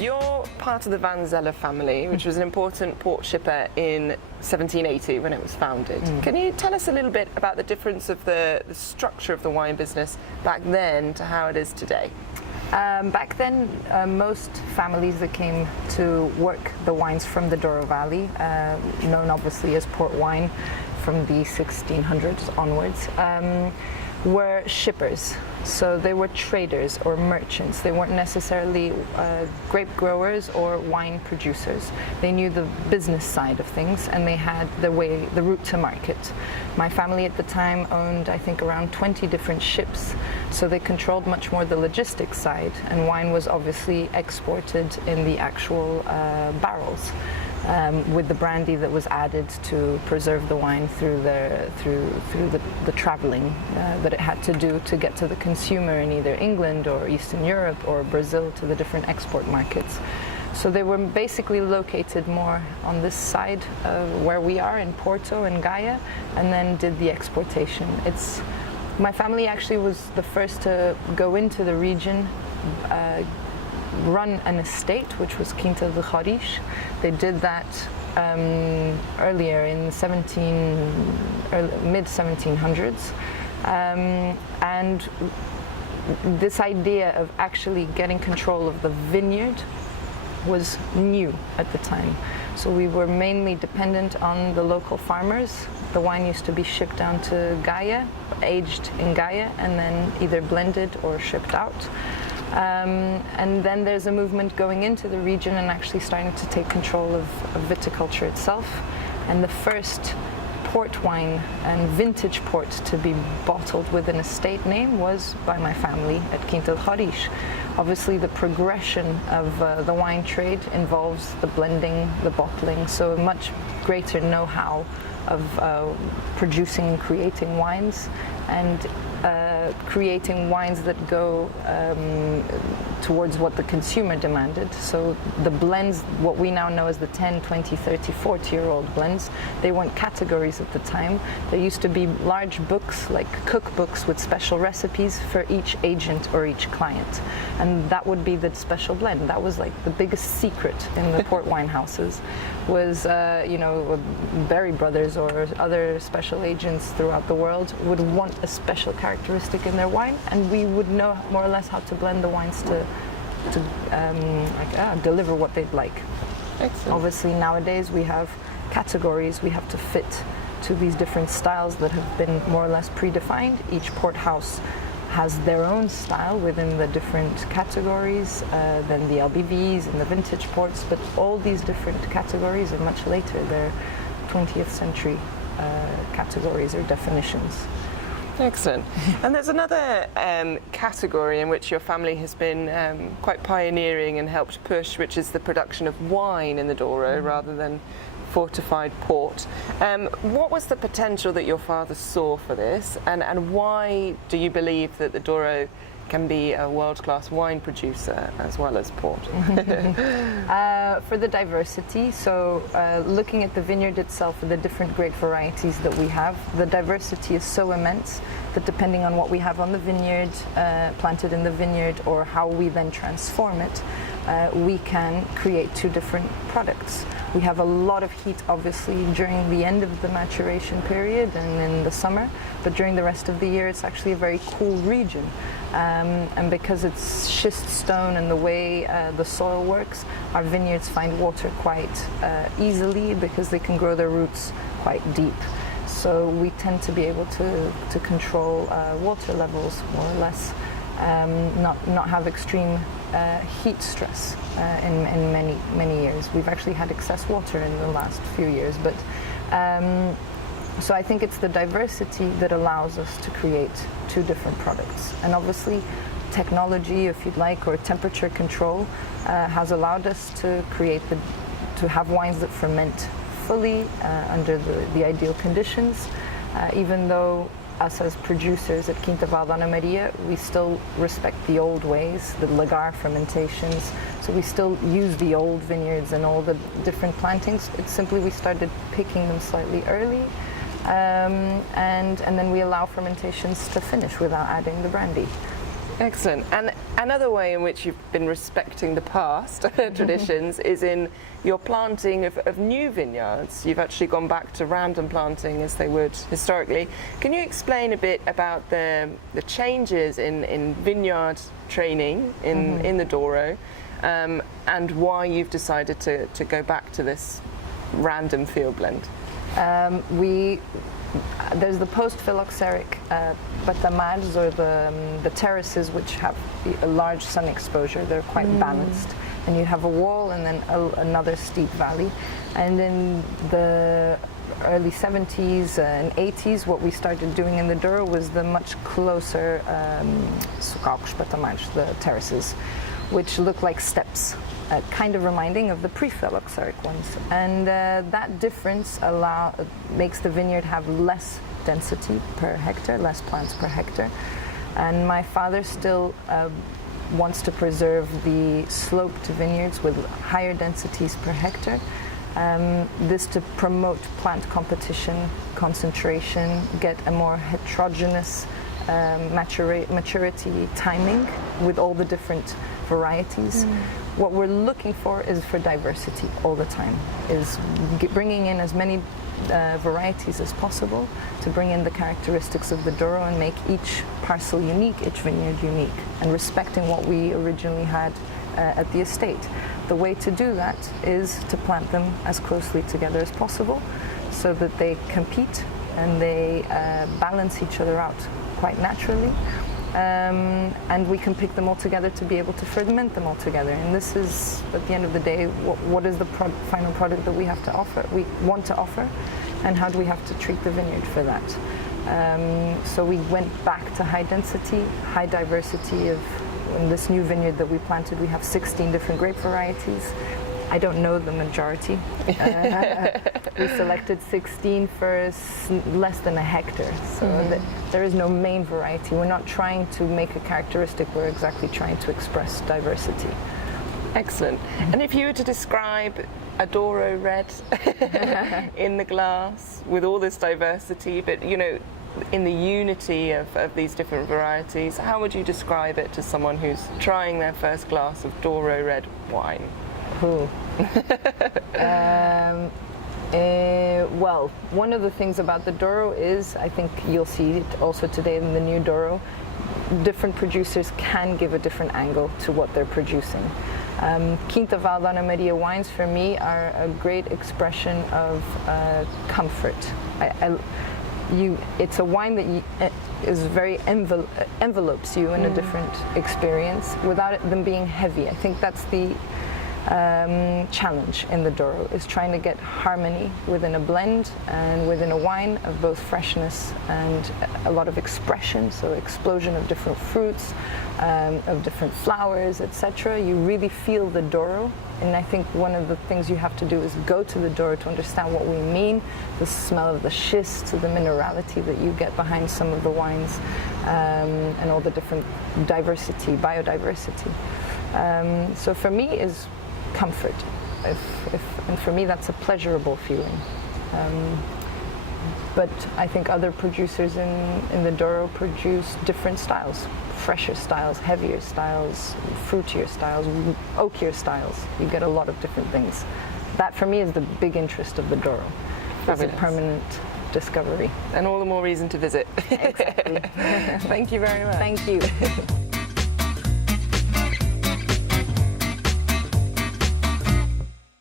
You're part of the Van Zeller family, which was an important port shipper in 1780 when it was founded. Can you tell us a little bit about the difference of the structure of the wine business back then to how it is today? Back then, most families that came to work the wines from the Douro Valley, known obviously as port wine from the 1600s onwards, were shippers. So they were traders or merchants. They weren't necessarily grape growers or wine producers. They knew the business side of things, and they had the route to market. My family at the time owned, I think, around 20 different ships, so they controlled much more the logistics side, and wine was obviously exported in the actual barrels. With the brandy that was added to preserve the wine through the traveling that it had to do to get to the consumer in either England or Eastern Europe or Brazil to the different export markets. So they were basically located more on this side of where we are in Porto and Gaia, and then did the exportation. My family actually was the first to go into the region, run an estate, which was Quinta Vale. They did that earlier in mid-1700s, and this idea of actually getting control of the vineyard was new at the time. So we were mainly dependent on the local farmers. The wine used to be shipped down to Gaia, aged in Gaia, and then either blended or shipped out. And then there's a movement going into the region and actually starting to take control of viticulture itself. And the first port wine and vintage port to be bottled with an estate name was by my family at Quinta Vale. Obviously, the progression of the wine trade involves the blending, the bottling, so a much greater know-how of producing and creating wines, and creating wines that go towards what the consumer demanded. So the blends, what we now know as the 10, 20, 30, 40-year-old blends, they weren't categories at the time. There used to be large books, like cookbooks with special recipes for each agent or each client. And that would be the special blend. That was like the biggest secret in the port wine houses, was, Berry Brothers or other special agents throughout the world would want a special characteristic in their wine, and we would know more or less how to blend the wines to deliver what they'd like. Excellent. Obviously nowadays we have categories we have to fit to these different styles that have been more or less predefined. Each port house has their own style within the different categories, than the LBVs and the vintage ports, but all these different categories are much later. They're 20th century categories or definitions. Excellent. And there's another category in which your family has been quite pioneering and helped push, which is the production of wine in the Douro rather than fortified port. What was the potential that your father saw for this, and why do you believe that the Douro can be a world-class wine producer as well as port? For the diversity, so looking at the vineyard itself, the different grape varieties that we have, the diversity is so immense that depending on what we have on the vineyard, planted in the vineyard, or how we then transform it, we can create two different products. We have a lot of heat obviously during the end of the maturation period and in the summer, but during the rest of the year it's actually a very cool region. And because it's schist stone and the way the soil works, our vineyards find water quite easily because they can grow their roots quite deep. So we tend to be able to control water levels more or less, not have extreme heat stress in many years. We've actually had excess water in the last few years, but so I think it's the diversity that allows us to create two different products. And obviously technology, if you'd like, or temperature control has allowed us to have wines that ferment fully under the ideal conditions, even though us as producers at Quinta Vale Dona Maria, we still respect the old ways, the lagar fermentations. So we still use the old vineyards and all the different plantings. It's simply we started picking them slightly early, and then we allow fermentations to finish without adding the brandy. Excellent. And another way in which you've been respecting the past traditions is in your planting of new vineyards. You've actually gone back to random planting as they would historically. Can you explain a bit about the changes in vineyard training in the Douro, and why you've decided to go back to this random field blend? There's the post-phylloxeric patamares, or the terraces, which have a large sun exposure. They're quite balanced, and you have a wall and then another steep valley. And in the early 70s and 80s, what we started doing in the Douro was the much closer socalcos patamares, the terraces, which look like steps, kind of reminding of the pre-phylloxeric ones. And that difference makes the vineyard have less density per hectare, less plants per hectare. And my father still wants to preserve the sloped vineyards with higher densities per hectare. This to promote plant competition, concentration, get a more heterogeneous maturity timing with all the different varieties. What we're looking for is for diversity all the time, is bringing in as many varieties as possible to bring in the characteristics of the Douro and make each parcel unique, each vineyard unique, and respecting what we originally had at the estate. The way to do that is to plant them as closely together as possible so that they compete and they balance each other out quite naturally. And we can pick them all together to be able to ferment them all together. And this is, at the end of the day, what is the final product that we have to offer, we want to offer, and how do we have to treat the vineyard for that. So we went back to high density, high diversity of, in this new vineyard that we planted, we have 16 different grape varieties. I don't know the majority. We selected 16 for less than a hectare, so there is no main variety. We're not trying to make a characteristic, we're exactly trying to express diversity. Excellent. And if you were to describe a Douro red in the glass with all this diversity, but you know, in the unity of these different varieties, how would you describe it to someone who's trying their first glass of Douro red wine? Well, one of the things about the Douro is, I think you'll see it also today in the new Douro, different producers can give a different angle to what they're producing. Quinta Vale Dona Maria wines for me are a great expression of comfort. It's a wine that is very envelopes you in a different experience without them being heavy. I think that's the challenge in the Douro, is trying to get harmony within a blend and within a wine of both freshness and a lot of expression, so explosion of different fruits, of different flowers, etc. You really feel the Douro, and I think one of the things you have to do is go to the Douro to understand what we mean, the smell of the schist, the minerality that you get behind some of the wines, and all the different diversity, biodiversity. So for me is comfort, and for me that's a pleasurable feeling. But I think other producers in the Douro produce different styles, fresher styles, heavier styles, fruitier styles, oakier styles. You get a lot of different things. That for me is the big interest of the Douro. It's a permanent discovery. And all the more reason to visit. Exactly. Thank you very much. Thank you.